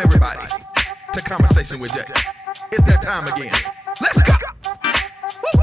Welcome everybody to Conversation with Jay. It's that time again. Let's go. Woo.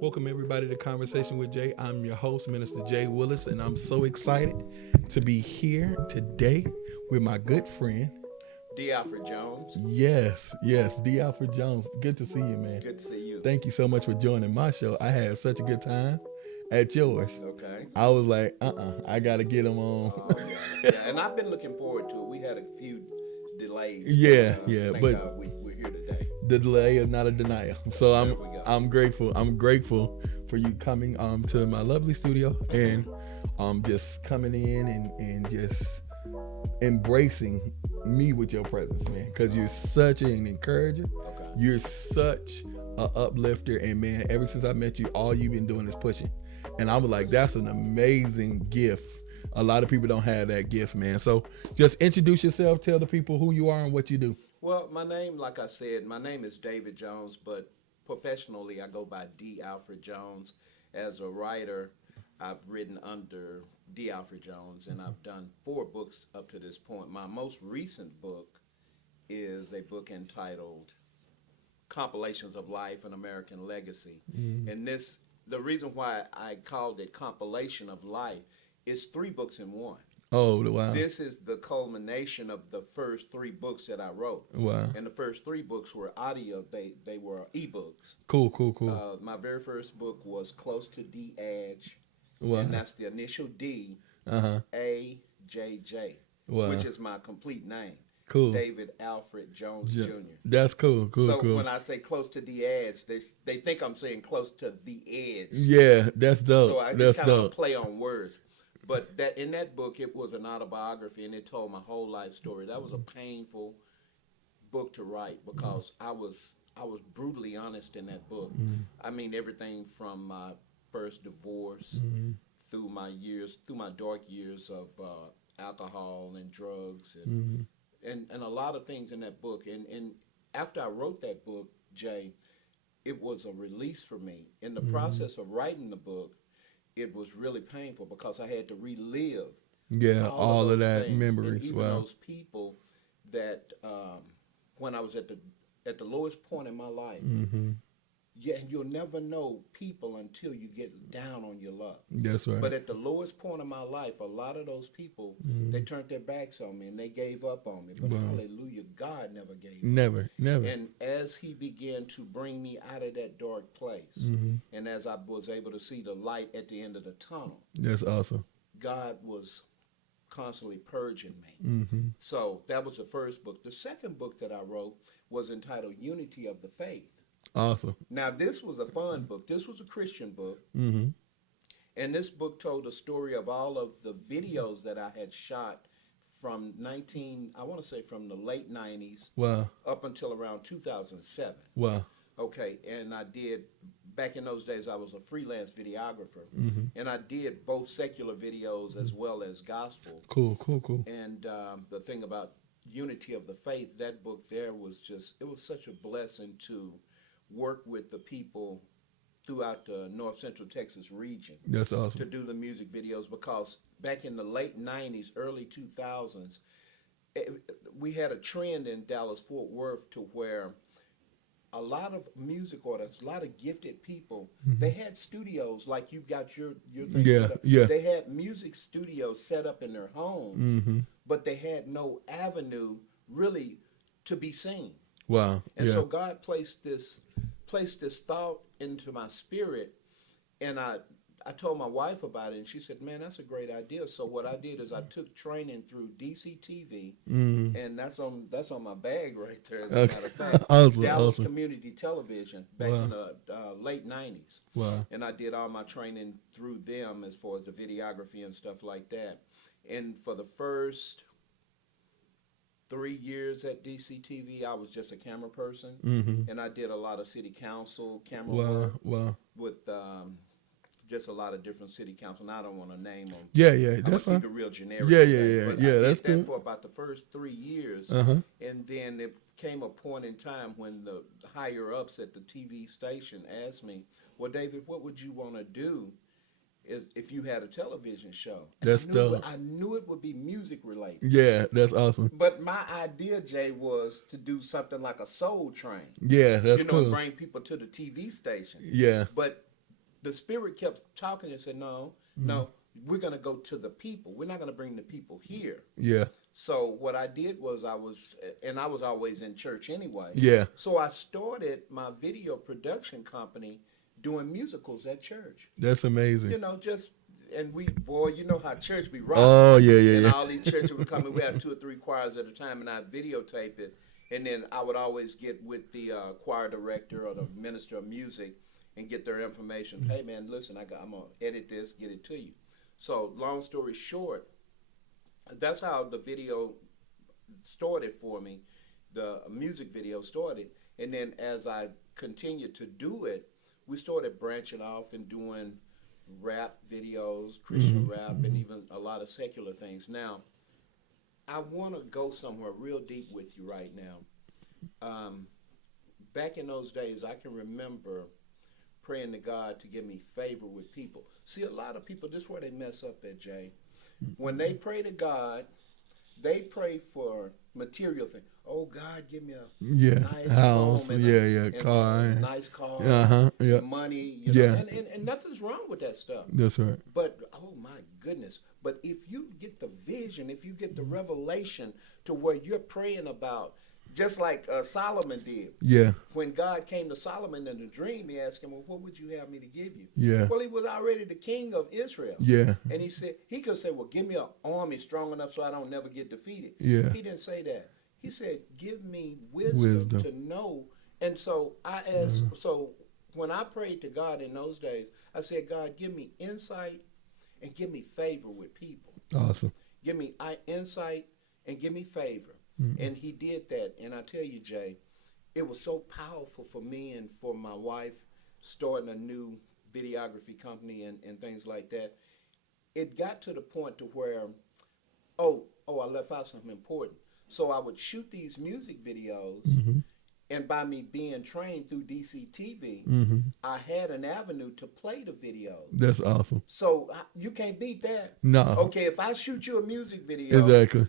Welcome everybody to Conversation with Jay. I'm your host, Minister Jay Willis, and I'm so excited to be here today with my good friend, D. Alfred Jones. Yes, D. Alfred Jones. Good to see you, man. Good to see you. Thank you so much for joining my show. I had such a good time at yours. Okay. I was like, I got to get him on. Yeah, and I've been looking forward to it. We had a few delays. Yeah, thank but God we're here today. The delay is not a denial. So There I'm grateful. I'm grateful for you coming to my lovely studio and just coming in and just embracing me with your presence, man, because you're such an encourager. Okay. You're such a uplifter, and man, ever since I met you, all you've been doing is pushing, and I was like, that's an amazing gift. A lot of people don't have that gift, man. So just introduce yourself, tell the people who you are and what you do. Well, my name, like I said, my name is David Jones, but professionally I go by D. Alfred Jones. As a writer, I've written under D. Alfred Jones, and I've done 4 books up to this point. My most recent book is a book entitled Compilations of Life and American Legacy. And the reason why I called it Compilation of Life is 3 books in one. Oh, wow. This is the culmination of the first 3 books that I wrote. Wow. And the first 3 books were audio. They were ebooks. Cool. My very first book was Close to D Edge. Wow. And that's the initial D, A-J-J, Wow. which is my complete name. Cool. David Alfred Jones Jr. That's cool. So when I say close to the edge, they think I'm saying close to the edge. Yeah, that's dope. So I just kind of play on words. But that in that book, it was an autobiography, and it told my whole life story. That was a painful book to write because I was brutally honest in that book. I mean, everything from my first divorce through my dark years of alcohol and drugs and a lot of things in that book. And after I wrote that book, Jay, it was a release for me. In the process of writing the book, it was really painful because I had to relive all of that things. memories. And even those people that when I was at the lowest point in my life. Yeah, and you'll never know people until you get down on your luck. That's right. But at the lowest point of my life, a lot of those people, they turned their backs on me and they gave up on me. But hallelujah, God never gave up. Never. And as he began to bring me out of that dark place, and as I was able to see the light at the end of the tunnel, that's awesome. God was constantly purging me. So that was the first book. The second book that I wrote was entitled Unity of the Faith. Awesome. Now, this was a fun book. This was a Christian book. And this book told a story of all of the videos that I had shot from from the late 90s up until around 2007. Wow. Okay, and I did, back in those days, I was a freelance videographer. And I did both secular videos as well as gospel. Cool. And the thing about Unity of the Faith, that book there was it was such a blessing to work with the people throughout the North Central Texas region. That's awesome. To do the music videos, because back in the late 90s, early 2000s, we had a trend in Dallas-Fort Worth to where a lot of music artists, a lot of gifted people, they had studios like you've got your thing set up. They had music studios set up in their homes, but they had no avenue really to be seen. Wow. And so God placed this placed this thought into my spirit, and I told my wife about it, and she said, "Man, that's a great idea." So what I did is I took training through DCTV, and that's on my bag right there. As a Okay. matter of fact, Awesome, Dallas awesome. Community Television back Wow. in the late '90s, Wow. and I did all my training through them as far as the videography and stuff like that. And for the first 3 years at DCTV, I was just a camera person, and I did a lot of city council camera Wow. work Wow. with just a lot of different city council. Now I don't want to name them. Yeah, yeah, I'm gonna that's keep fine. it real generic. Yeah, Today, yeah, but yeah, I yeah. did That's that good. for about the first 3 years, Uh-huh. and then it came a point in time when the higher ups at the TV station asked me, "Well, David, what would you want to do if you had a television show?" And That's dope. I knew it would be music related. Yeah, that's awesome. But my idea, Jay, was to do something like a Soul Train, Yeah, that's and cool. bring people to the TV station. Yeah. But the spirit kept talking and said, "No, no, we're going to go to the people. We're not going to bring the people here." Yeah. So what I did was I was always in church anyway. Yeah. So I started my video production company doing musicals at church. That's amazing. And boy, you know how church be rocking. Oh, yeah, yeah, And yeah. all these churches would come and we had 2 or 3 choirs at a time, and I'd videotape it. And then I would always get with the choir director or the minister of music and get their information. Hey, man, listen, I'm going to edit this, get it to you. So long story short, that's how the video started for me. The music video started. And then as I continued to do it, we started branching off and doing rap videos, Christian rap, and even a lot of secular things. Now, I want to go somewhere real deep with you right now. Back in those days, I can remember praying to God to give me favor with people. See, a lot of people, this is where they mess up at, Jay. When they pray to God, they pray for material things. Oh, God, give me a Yeah. nice House. home and Yeah, and car. a nice car, Yeah. money, Yeah. and nothing's wrong with that stuff. That's right. But oh my goodness! But if you get the vision, if you get the revelation to where you're praying about, just like Solomon did, Yeah. when God came to Solomon in a dream, he asked him, "Well, what would you have me to give you?" Yeah. Well, he was already the king of Israel. Yeah. And he could say, "Well, give me an army strong enough so I don't never get defeated." Yeah. He didn't say that. He said, "Give me wisdom. Wisdom. To know." And so I asked. So when I prayed to God in those days, I said, "God, give me insight and give me favor with people. Awesome. Give me insight and give me favor." And he did that. And I tell you, Jay, it was so powerful for me and for my wife starting a new videography company and things like that. It got to the point to where, I left out something important. So I would shoot these music videos, and by me being trained through DCTV, I had an avenue to play the videos. That's awesome. So you can't beat that. No. Okay, if I shoot you a music video, Exactly.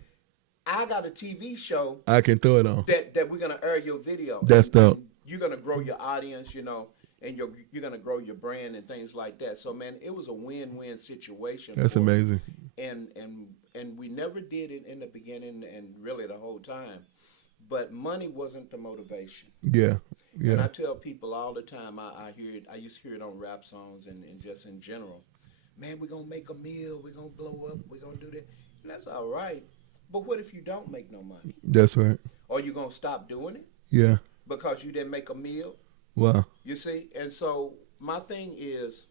I got a TV show I can throw it on. that we're gonna air your video. That's dope. And you're gonna grow your audience, and you're gonna grow your brand and things like that. So man, it was a win-win situation. That's for us. amazing. And we never did it in the beginning and really the whole time. But money wasn't the motivation. Yeah. And I Yeah. tell people all the time, I hear it, I used to hear it on rap songs and just in general. Man, we're gonna make a meal, we're gonna blow up, we're gonna do that. And that's all right. But what if you don't make no money? That's right. Are you gonna stop doing it Yeah. because you didn't make a meal? Wow. You see? And so my thing is,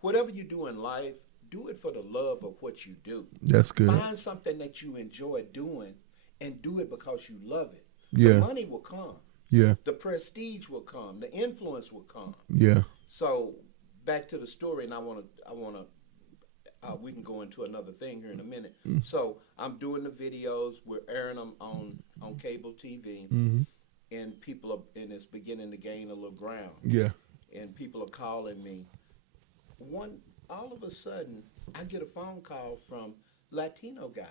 whatever you do in life, do it for the love of what you do. That's good. Find something that you enjoy doing and do it because you love it. Yeah. The money will come. Yeah. The prestige will come. The influence will come. Yeah. So back to the story, and we can go into another thing here in a minute. So I'm doing the videos. We're airing them on cable TV, and and it's beginning to gain a little ground. Yeah. And people are calling me. All of a sudden, I get a phone call from Latino guy.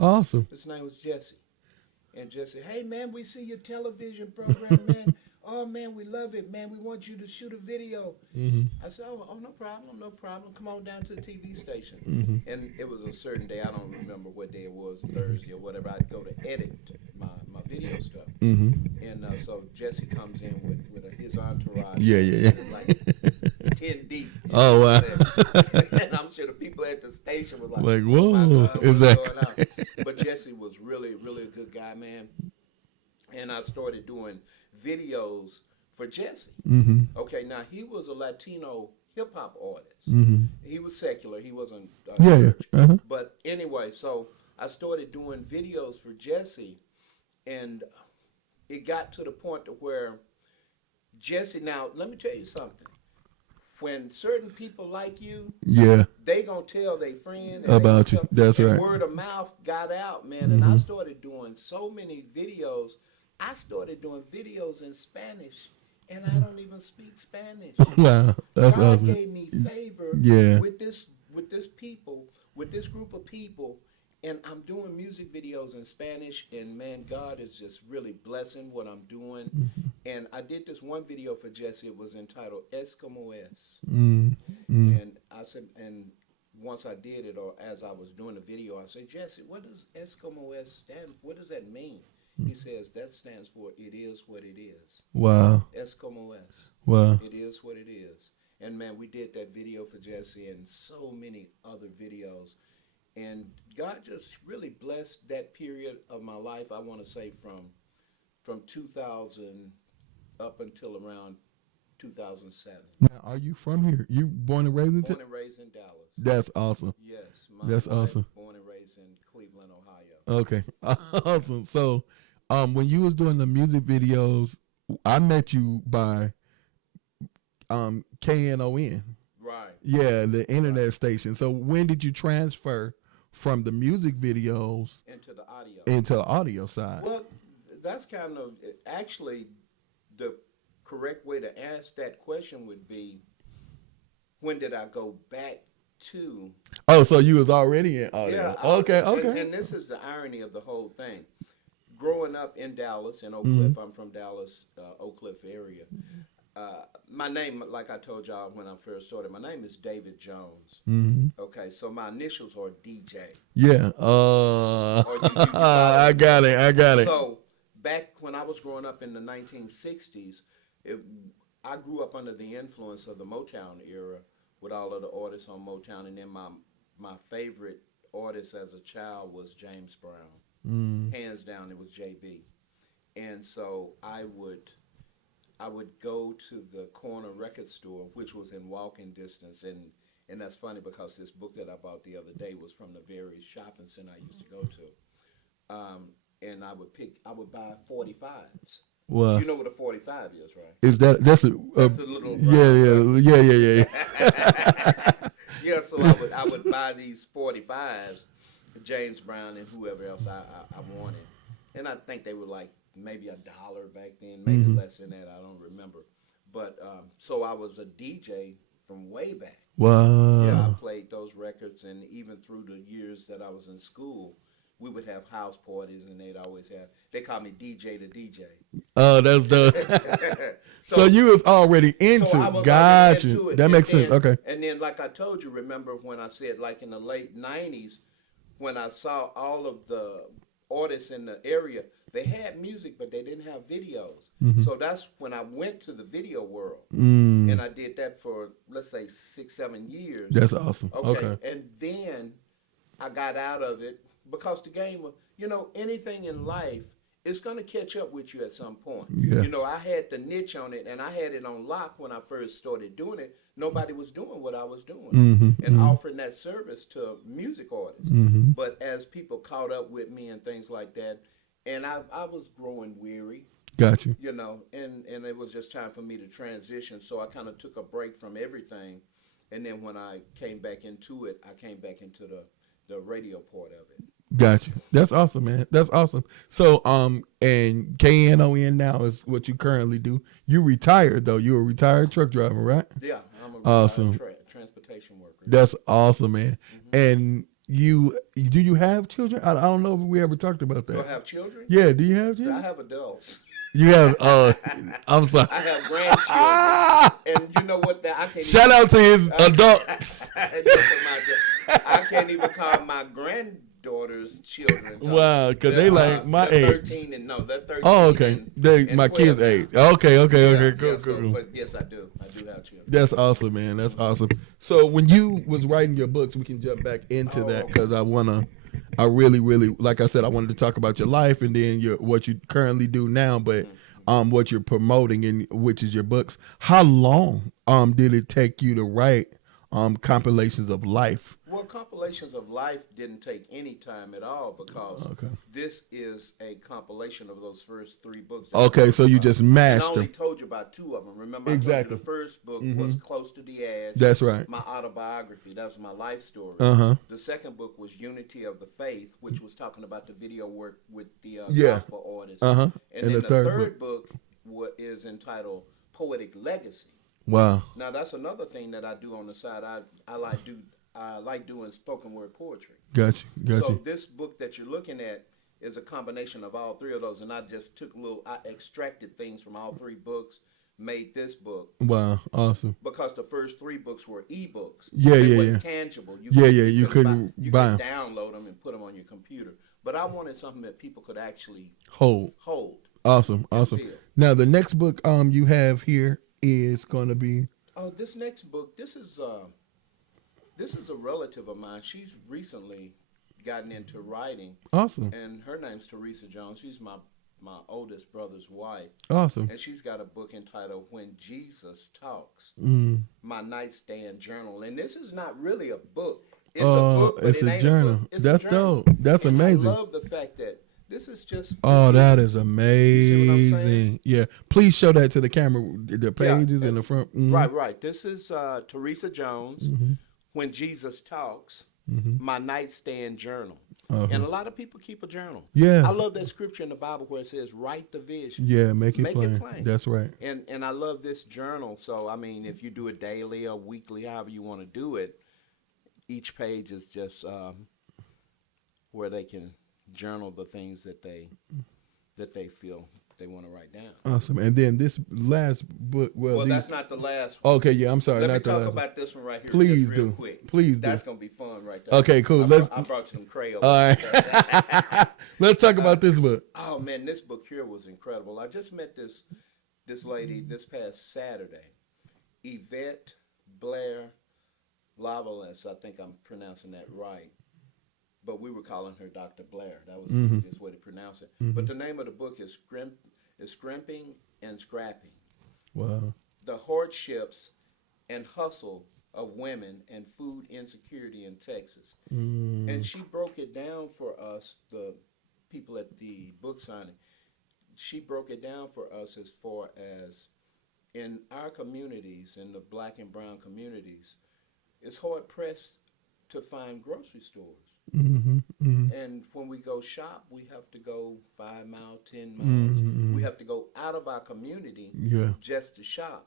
Awesome. His name was Jesse. And Jesse, "Hey, man, we see your television program, man. Oh, man, we love it, man. We want you to shoot a video." I said, oh, no problem, no problem. Come on down to the TV station. And it was a certain day. I don't remember what day it was, Thursday or whatever. I'd go to edit my video stuff. Mm-hmm. And so Jesse comes in with his entourage. Yeah. Like 10 deep. Oh, wow. And I'm sure the people at the station was like, Like, oh my whoa, God, is what's that- going on? But Jesse was really, really a good guy, man. And I started doing videos for Jesse. Mm-hmm. Okay, now he was a Latino hip hop artist. Mm-hmm. He was secular. He wasn't Yeah. church. Uh-huh. But anyway, so I started doing videos for Jesse, and it got to the point to where Jesse. Now, let me tell you something. When certain people like you, Yeah. they gonna tell their friend and About they you. gonna That's and right. Word of mouth got out, man, and I started doing so many videos. I started doing videos in Spanish, and I don't even speak Spanish. Wow. That's God awesome. gave me favor Yeah. with this group of people, and I'm doing music videos in Spanish, and man, God is just really blessing what I'm doing. And I did this one video for Jesse. It was entitled "Es Como Es," and I said, and once I did it, or as I was doing the video, I said, Jesse, what does "Es Como Es" stand for? What does that mean? He says that stands for "It is what it is." Wow. Es como es. Wow. It is what it is. And man, we did that video for Jesse and so many other videos. And God just really blessed that period of my life. I want to say from 2000 up until around 2007. Now, are you from here? You born and raised in? Born and raised in Dallas. That's awesome. Yes. That's wife, awesome. Born and raised in Cleveland, Ohio. Okay. Awesome. So, when you was doing the music videos, I met you by KNON. Right. Yeah, the internet station. So when did you transfer from the music videos Into the audio. into the audio side? Well, that's kind of actually the correct way to ask that question would be, when did I go back to? Oh, so you was already in audio. Okay. And this is the irony of the whole thing. Growing up in Dallas, in Oak Cliff, I'm from Dallas, Oak Cliff area. My name, like I told y'all when I first started, my name is David Jones. Okay, so my initials are DJ. Yeah. I got it. So back when I was growing up in the 1960s, I grew up under the influence of the Motown era with all of the artists on Motown, and then my favorite artist as a child was James Brown. Hands down, it was JB. And so I would go to the corner record store, which was in walking distance, and that's funny because this book that I bought the other day was from the very shopping center I used to go to. And I would buy 45s. Wow. You know what a 45 is, right? Is that's That's the little yeah. Yeah, so I would buy these 45s, James Brown and whoever else I wanted. And I think they were like maybe $1 back then, maybe less than that, I don't remember. But so I was a DJ from way back. Wow. Yeah, I played those records, and even through the years that I was in school, we would have house parties, and they called me DJ the DJ. Oh, that's the. So you was already into it. Got you. That makes sense. Okay. And then, like I told you, remember when I said, like in the late 90s, when I saw all of the artists in the area, they had music, but they didn't have videos. So that's when I went to the video world. And I did that for, let's say, 6-7 years. That's awesome. Okay. And then I got out of it because the game of, anything in life, it's going to catch up with you at some point. Yeah. I had the niche on it, and I had it on lock when I first started doing it. Nobody was doing what I was doing and offering that service to music artists. But as people caught up with me and things like that, and I was growing weary. Got you. And it was just time for me to transition. So I kind of took a break from everything. And then when I came back into it, I came back into the radio part of it. Got you. That's awesome, man. That's awesome. So, and KNON now is what you currently do. You retired though. You're a retired truck driver, right? Yeah, I'm a awesome transportation worker. That's awesome, man. And do you have children? I don't know if we ever talked about that. Do I have children? Yeah. Do you have children? I have adults. You have. I'm sorry. I have grandchildren. And you know what? I can't. Shout out to his adults. I can't even call my granddaughter daughter's children. Wow, because they like my they're age. 13 and no, they're 13. Oh, okay. And, They and my 12 kids' now. age. Okay, Yeah, cool, yeah, so, cool. but yes, I do. I do have children. That's awesome, man. That's awesome. So when you was writing your books, we can jump back into that okay. because I really, like I said, I wanted to talk about your life and then what you currently do now, but what you're promoting and which is your books. How long did it take you to write compilations of life? Well, compilations of life didn't take any time at all because this is a compilation of those first 3 books. Okay, so you just mashed And I only them. told you about 2 of them. Remember, I Exactly. told you the first book was Close to the Edge. That's right. My autobiography. That was my life story. The second book was Unity of the Faith, which was talking about the video work with the gospel artists. And then the the third book is entitled Poetic Legacy. Wow. Now that's another thing that I do on the side. I like doing spoken word poetry. Gotcha. So this book that you're looking at is a combination of all 3 of those, and I just I extracted things from all 3 books, made this book. Wow, awesome. Because the first 3 books were ebooks. Yeah, they yeah, weren't yeah. tangible. You couldn't buy could them. download them and put them on your computer. But I wanted something that people could actually Hold. Awesome. feel. Now the next book you have here is going to be. Oh, this next book. This is a relative of mine. She's recently gotten into writing. Awesome. And her name's Teresa Jones. She's my oldest brother's wife. Awesome. And she's got a book entitled When Jesus Talks, My Nightstand Journal. And this is not really a book. It's a book, but it's it a ain't journal. a book. It's That's a journal. dope. That's and amazing. I love the fact that this is just... Oh, that is You see what I'm saying? amazing. Yeah. Please show that to the camera, the pages in the front. Right. This is Teresa Jones, When Jesus Talks, My Nightstand Journal. And a lot of people keep a journal. Yeah. I love that scripture in the Bible where it says, write the vision. Yeah, make it plain. That's right. And I love this journal. So, I mean, if you do it daily or weekly, however you want to do it, each page is just where they can journal the things that they feel they want to write down. Awesome. And then this last book, that's not the last one. Okay, yeah, I'm sorry. Let me not the talk last about this one right here. Please just real do. Quick. Please That's do. going to be fun right there. Okay, cool. I brought you some crayons. All right. Let's talk about this book. Oh, man, this book here was incredible. I just met this lady this past Saturday, Yvette Blair Lavalas. I think I'm pronouncing that right. But we were calling her Dr. Blair. That was the easiest way to pronounce it. But the name of the book is Scrimping and Scrapping. Wow. The Hardships and Hustle of Women and Food Insecurity in Texas. And she broke it down for us, the people at the book signing. She broke it down for us as far as in our communities, in the black and brown communities, it's hard pressed to find grocery stores. And when we go shop, we have to go 5 miles, 10 miles. We have to go out of our community just to shop.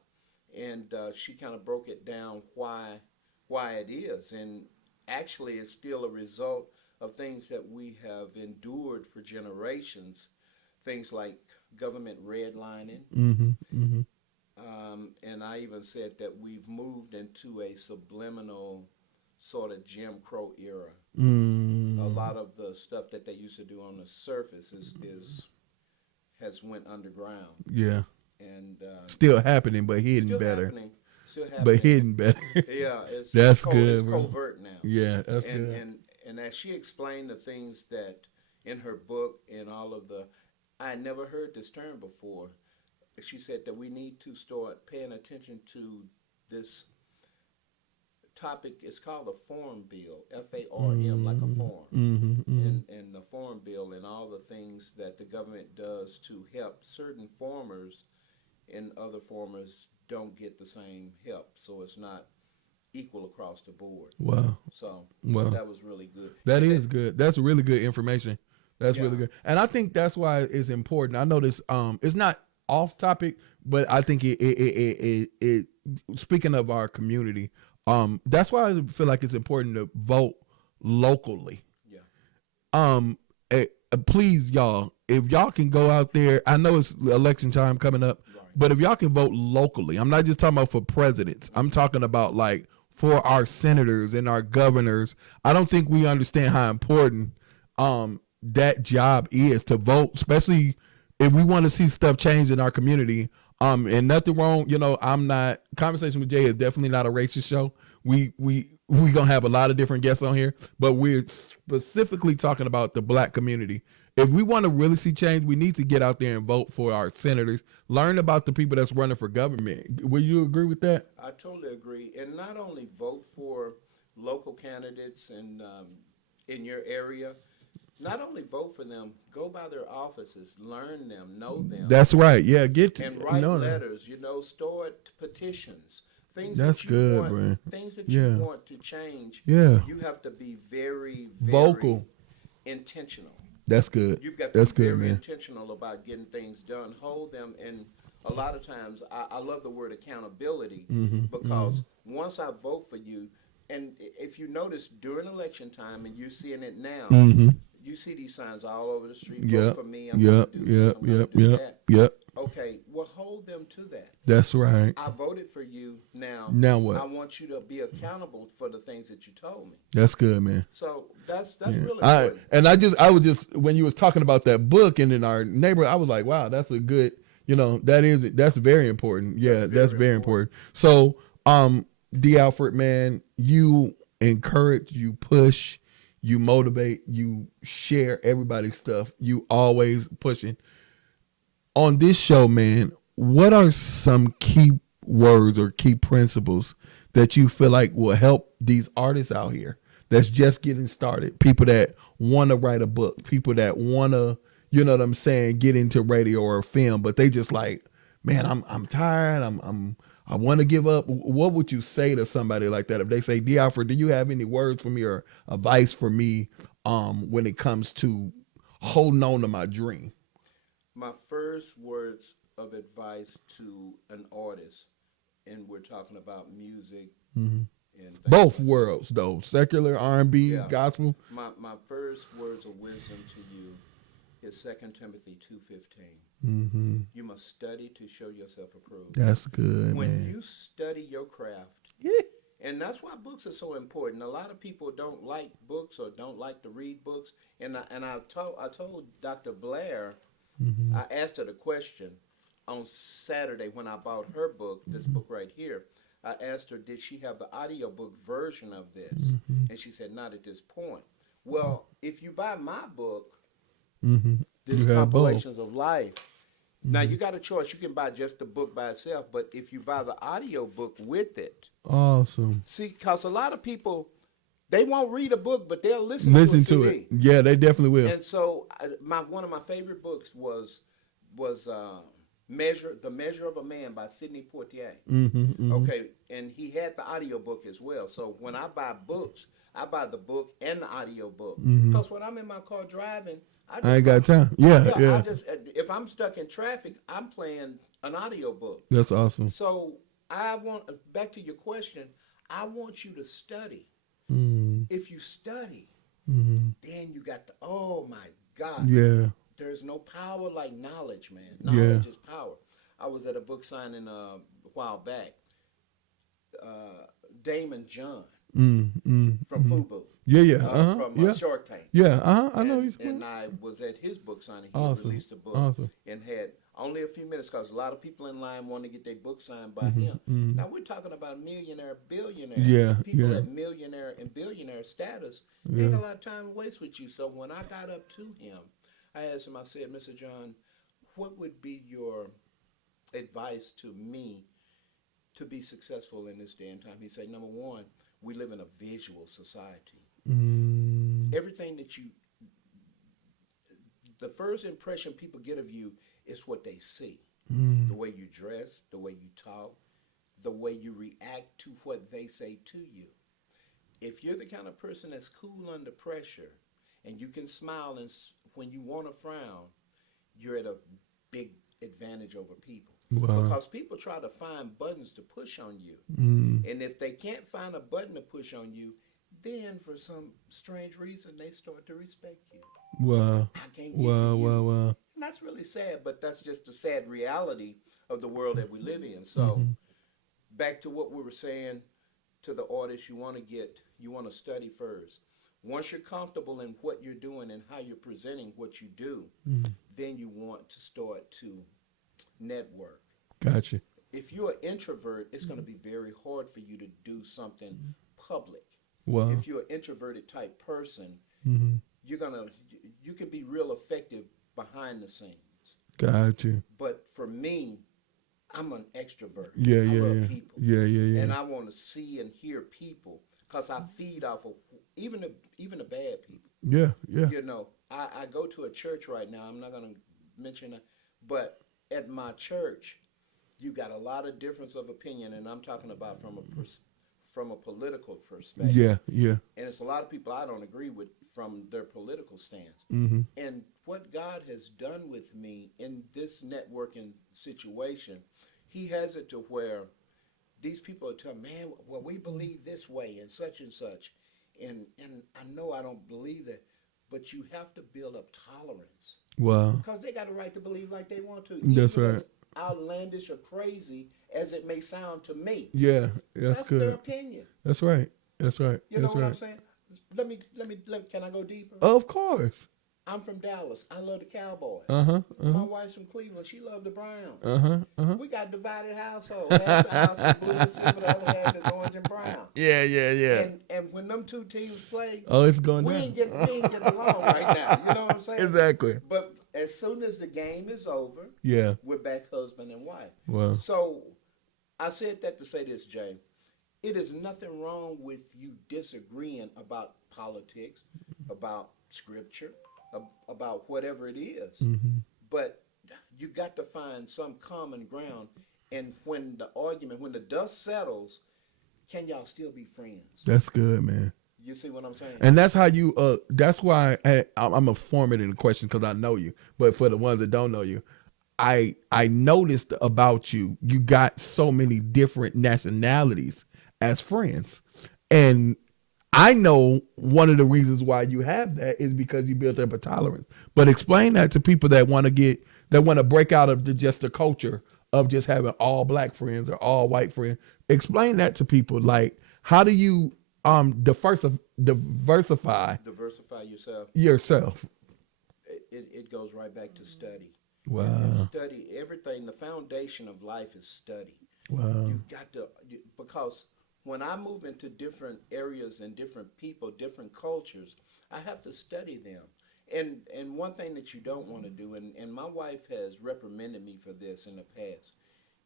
And she kind of broke it down why it is. And actually, it's still a result of things that we have endured for generations. Things like government redlining. And I even said that we've moved into a subliminal sort of Jim Crow era. A lot of the stuff that they used to do on the surface has went underground. Yeah. And still happening, but hidden better. Still happening. But hidden better. Yeah, that's good. It's covert now. Yeah, that's good. And as she explained the things that in her book and all of I had never heard this term before. She said that we need to start paying attention to this topic. It's called the Farm Bill, FARM, like a farm. And the Farm Bill and all the things that the government does to help certain farmers and other farmers don't get the same help. So it's not equal across the board. Wow. So wow. That was really good. That is good. That's really good information. That's really good. And I think that's why it's important. I know this it's not off topic, but I think it speaking of our community, that's why I feel like it's important to vote locally. Yeah. Please, y'all, if y'all can go out there, I know it's election time coming up, but if y'all can vote locally, I'm not just talking about for presidents. I'm talking about like for our senators and our governors. I don't think we understand how important that job is to vote, especially if we want to see stuff change in our community. And nothing wrong, I'm not. Conversation with Jay is definitely not a racist show. We gonna have a lot of different guests on here, but we're specifically talking about the black community. If we want to really see change, we need to get out there and vote for our senators. Learn about the people that's running for government. Will you agree with that? I totally agree. And not only vote for local candidates in your area, not only vote for them, go by their offices, learn them, know them, That's right. Yeah, get and write no. letters. Start petitions. Things That's that you good, want, bro. things that Yeah, you want to change. yeah. You have to be very, very Vocal. intentional. That's good. You've got to That's be good, very man. intentional about getting things done. Hold them, and a lot of times, I love the word accountability because once I vote for you, and if you notice during election time, and you're seeing it now, you see these signs all over the street. Vote Yep. for me. I'm going Yep. to do this. Yep. I'm going Yep. to do Yep. that. Yep. Okay, well, hold them to that. That's right. I voted for you. Now, Now I what? want you to be accountable for the things that you told me. That's good, man. So that's Yeah. really important. I was just when you was talking about that book and in our neighborhood, I was like, wow, that's a good, that's very important. Yeah, that's very important. So, D. Alfred, man, you encourage, you push, you motivate, you share everybody's stuff. You always pushing. On this show, man, what are some key words or key principles that you feel like will help these artists out here that's just getting started? People that want to write a book, people that want to, get into radio or film, but they just like, man, I'm tired. I want to give up. What would you say to somebody like that if they say, D. Alfred, do you have any words for me or advice for me when it comes to holding on to my dream? My first words of advice to an artist, and we're talking about music and things Both like worlds, though, secular, R&B, yeah. gospel. My first words of wisdom to you is 2 Timothy 2:15. You must study to show yourself approved. That's good, When man. you study your craft, Yeah. and that's why books are so important. A lot of people don't like books or don't like to read books. And I told Dr. Blair, I asked her the question on Saturday when I bought her book, this book right here. I asked her, did she have the audiobook version of this? And she said, not at this point. Well, if you buy my book, this You have both. Compilations of Life, now you got a choice. You can buy just the book by itself, but if you buy the audio book with it, Awesome. see, because a lot of people, they won't read a book, but they'll listen Listen to to a it. CD. Yeah, they definitely will. And so, one of my favorite books was The Measure of a Man by Sidney Poitier. Okay, and he had the audio book as well. So when I buy books, I buy the book and the audio book. Because when I'm in my car driving, I ain't got time. Yeah, I yeah. just if I'm stuck in traffic, I'm playing an audio book. That's awesome. So back to your question, I want you to study. If you study, then you got oh my God. Yeah. There's no power like knowledge, man. Knowledge is power. I was at a book signing a while back. Damon John from FUBU. Yeah. From Shark Tank. Yeah. I know he's And I was at his book signing. He Awesome. released a book Awesome. and had only a few minutes because a lot of people in line want to get their book signed by him. Now we're talking about millionaire, billionaire. Yeah, People yeah. at millionaire and billionaire status ain't a lot of time to waste with you. So when I got up to him, I asked him, I said, Mr. John, what would be your advice to me to be successful in this day and time? He said, number one, we live in a visual society. Everything the first impression people get of you is what they see. The way you dress, the way you talk, the way you react to what they say to you. If you're the kind of person that's cool under pressure and you can smile and when you want to frown, you're at a big advantage over people. Wow. Because people try to find buttons to push on you. And if they can't find a button to push on you, then for some strange reason, they start to respect you. Wow. I can't get to you. Wow. And that's really sad, but that's just the sad reality of the world that we live in. So back to what we were saying to the artists, you want to study first. Once you're comfortable in what you're doing and how you're presenting what you do, then you want to start to network. Gotcha. If you're an introvert, it's going to be very hard for you to do something public. Wow. If you're an introverted type person, Mm-hmm. you're gonna you can be real effective behind the scenes. Gotcha. But for me, I'm an extrovert. Yeah, I yeah, love yeah. people, Yeah, yeah, and yeah. I want to see and hear people because I feed off of even the bad people. Yeah, yeah. You know, I go to a church right now. I'm not gonna mention that, but at my church, you got a lot of difference of opinion, and I'm talking about from a political perspective. Yeah, yeah. And it's a lot of people I don't agree with from their political stance. Mm-hmm. And what God has done with me in this networking situation, He has it to where these people are telling, man, well, we believe this way and such and such. And I know I don't believe that, but you have to build up tolerance Wow. because they got a right to believe like they want to, That's even right. as outlandish or crazy as it may sound to me. Yeah, that's That's their good. opinion. That's right. That's right. You know That's what I'm right. saying? Can I go deeper? Of course. I'm from Dallas. I love the Cowboys. Uh-huh. My Uh-huh. wife's from Cleveland. She loved the Browns. Uh-huh. Uh-huh. We got a divided household. Half the house is blue and silver, the other half is orange and brown. Yeah, yeah, yeah. And when them two teams play, Oh, it's going we down. ain't getting along right now. You know what I'm saying? Exactly. But as soon as the game is over, Yeah. we're back husband and wife. Wow. So I said that to say this, Jay. It is nothing wrong with you disagreeing about politics, about scripture, about whatever it is. Mm-hmm. But you got to find some common ground. And when the dust settles, can y'all still be friends? That's good, man. You see what I'm saying? And that's how you. That's why I'm gonna form it in the question because I know you. But for the ones that don't know you, I noticed about you. You got so many different nationalities as friends, and I know one of the reasons why you have that is because you built up a tolerance. But explain that to people that want to break out of just the culture of just having all black friends or all white friends. Explain that to people. Like, how do you diversify Yourself. yourself? It goes right back to study. Wow. And study everything. The foundation of life is study. Wow. You got to, because when I move into different areas and different people, different cultures, I have to study them. And one thing that you don't want to do, and my wife has reprimanded me for this in the past,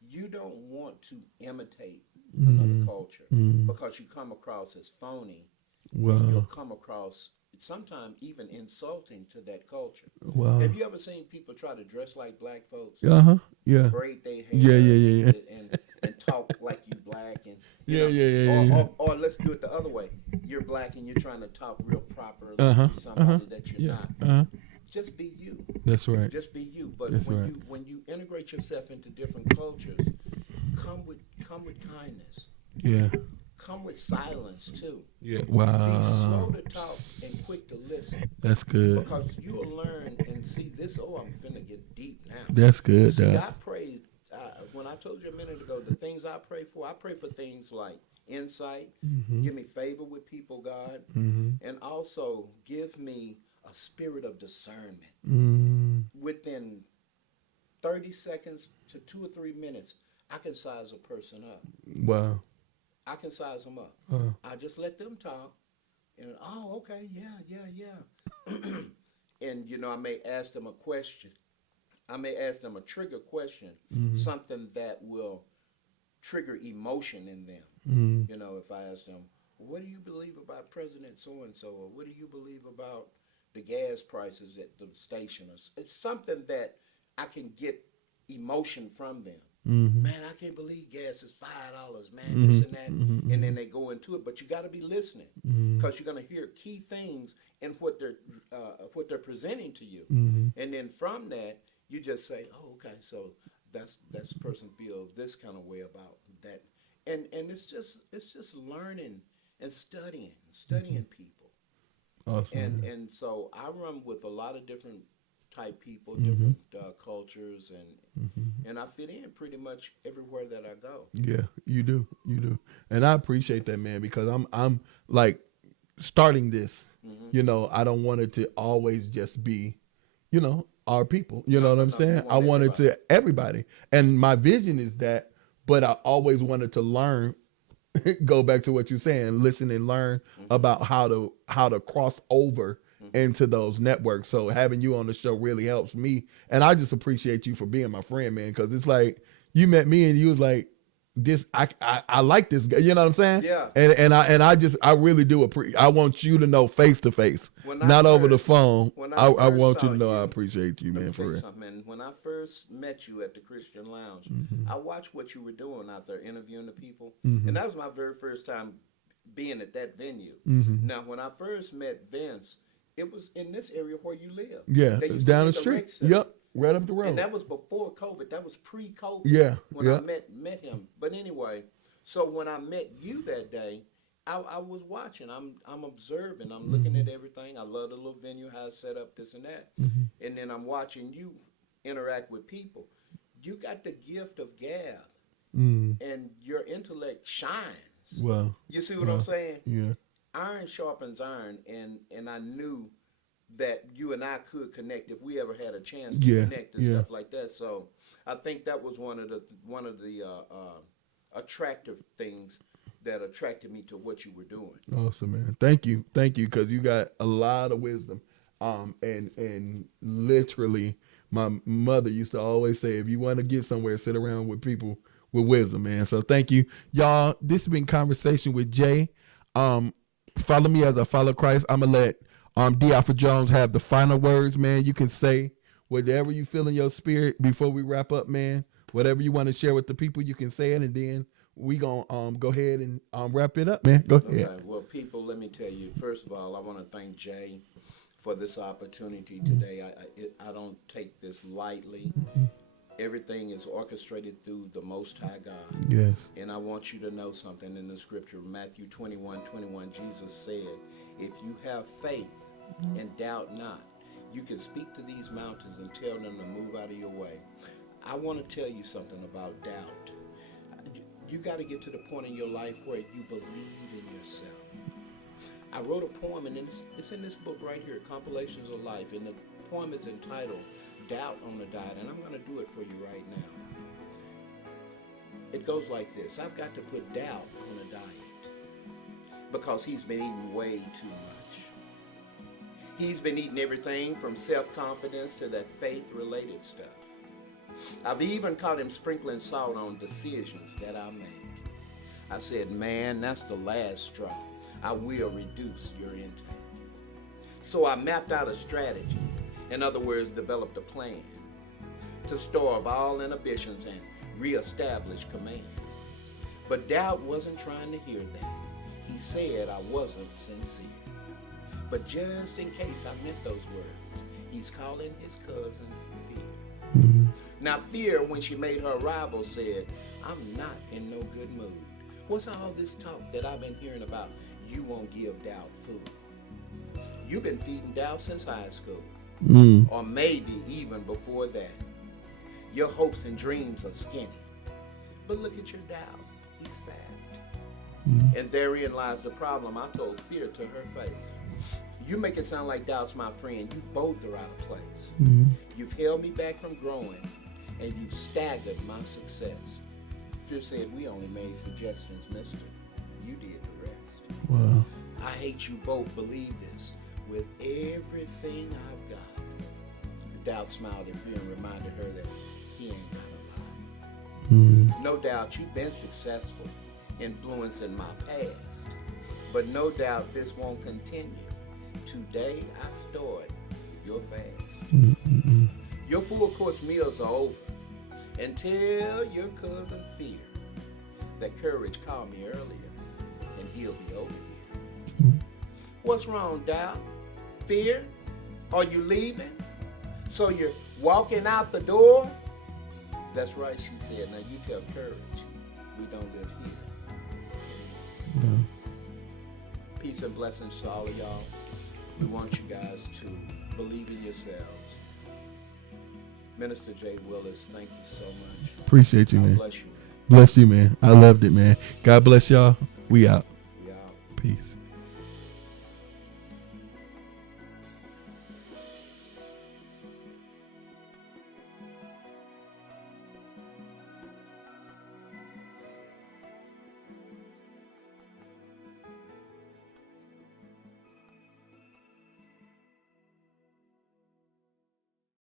you don't want to imitate another culture because you come across as phony. And you'll Wow. come across sometimes even insulting to that culture. Wow. Have you ever seen people try to dress like black folks? Uh-huh. Yeah. Braid their hair, Yeah. and talk like you black, and Yeah. or let's do it the other way. You're black and you're trying to talk real proper Uh-huh. to somebody that you're Yeah. not. Uh-huh. Just be you. That's right. Just be you. But That's when right. you integrate yourself into different cultures, come with kindness. Yeah. Come with silence too. Yeah. Be Wow. slow to talk and quick to listen. That's good. Because you'll learn and see this. Oh, I'm finna get deep now. That's good, See, Doc. I prayed, when I told you a minute ago, the things I pray for things like insight, give me favor with people, God, and also give me a spirit of discernment. Within 30 seconds to 2 or 3 minutes, I can size a person up. Wow. I can size them up. I just let them talk, and okay, yeah. And I may ask them a question. I may ask them a trigger question, something that will trigger emotion in them. If I ask them, what do you believe about President so and so, or what do you believe about the gas prices at the station? It's something that I can get emotion from them. Man, I can't believe gas is $5, man, this and that. And then they go into it, but you got to be listening because you're going to hear key things in what they're presenting to you. And then from that, you just say, oh, okay, so that's person feels this kind of way about that. And it's just learning and studying people. Awesome. And so I run with a lot of different type people, different cultures, and I fit in pretty much everywhere that I go. Yeah, you do, and I appreciate that, man, because I'm like, starting this, I don't want it to always just be, our people. You know what I'm saying? I want it to everybody. And my vision is that, but I always wanted to learn, go back to what you're saying, listen and learn about how to cross over into those networks. So having you on the show really helps me. And I just appreciate you for being my friend, man, because it's like you met me and you was like, this I like this guy, you know what I'm saying? Yeah. And I really do I want you to know face to face, not over the phone. I want you to know I appreciate you, man, for real. When I first met you at the Christian Lounge, I watched what you were doing out there interviewing the people, and that was my very first time being at that venue. Now, when I first met Vince, it was in this area where you live. Yeah, down the street. Yep. Right up the road. And that was before COVID. That was pre-COVID. Yeah. When I met him. But anyway, so when I met you that day, I was watching. I'm observing. I'm looking at everything. I love the little venue, how it's set up, this and that. And then I'm watching you interact with people. You got the gift of gab, and your intellect shines. Well, you see what I'm saying? Yeah. Iron sharpens iron, and I knew that you and I could connect if we ever had a chance to connect and stuff like that. So I think that was one of the attractive things that attracted me to what you were doing. Awesome, man. Thank you, because you got a lot of wisdom. And literally, my mother used to always say, if you want to get somewhere, sit around with people with wisdom, man. So thank you, y'all. This has been Conversation with Jay. Follow me as I follow Christ. I'm gonna let D. Alfred Jones have the final words, man. You can say whatever you feel in your spirit before we wrap up, man. Whatever you want to share with the people, you can say it, and then we gonna go ahead and wrap it up, man. Go ahead. Okay. Well, people, let me tell you. First of all, I want to thank Jay for this opportunity today. I don't take this lightly. Everything is orchestrated through the Most High God. Yes. And I want you to know something in the scripture. Matthew 21:21, Jesus said, if you have faith and doubt not, you can speak to these mountains and tell them to move out of your way. I want to tell you something about doubt. You got to get to the point in your life where you believe in yourself. I wrote a poem, and it's in this book right here, Compilations of Life, and the poem is entitled Doubt on a Diet, and I'm going to do it for you right now. It goes like this. I've got to put doubt on a diet because he's been eating way too much. He's been eating everything from self-confidence to that faith-related stuff. I've even caught him sprinkling salt on decisions that I make. I said, man, that's the last straw. I will reduce your intake. So I mapped out a strategy. In other words, developed a plan to starve all inhibitions and reestablish command. But doubt wasn't trying to hear that. He said I wasn't sincere. But just in case I meant those words, he's calling his cousin Fear. Now Fear, when she made her arrival, said, I'm not in no good mood. What's all this talk that I've been hearing about you won't give doubt food? You've been feeding doubt since high school. Or maybe even before that. Your hopes and dreams are skinny. But look at your doubt. He's fat. And therein lies the problem. I told Fear to her face. You make it sound like doubt's my friend. You both are out of place. You've held me back from growing, and you've staggered my success. Fear said, we only made suggestions, mister. You did the rest. Wow. I hate you both. Believe this. With everything I've got. Doubt smiled at Fear and reminded her that he ain't got a lie. No doubt you've been successful, influencing my past. But no doubt this won't continue. Today I start your fast. Your full course meals are over. And tell your cousin Fear that courage called me earlier, and he'll be over here. What's wrong, Doubt? Fear? Are you leaving? So you're walking out the door? That's right, she said. Now you tell Courage we don't live here. Peace and blessings to all of y'all. We want you guys to believe in yourselves. Minister Jay Willis, thank you so much. Appreciate you, man. Bless you, man. Bless you, man. I loved it, man. God bless y'all. We out. We out. Peace.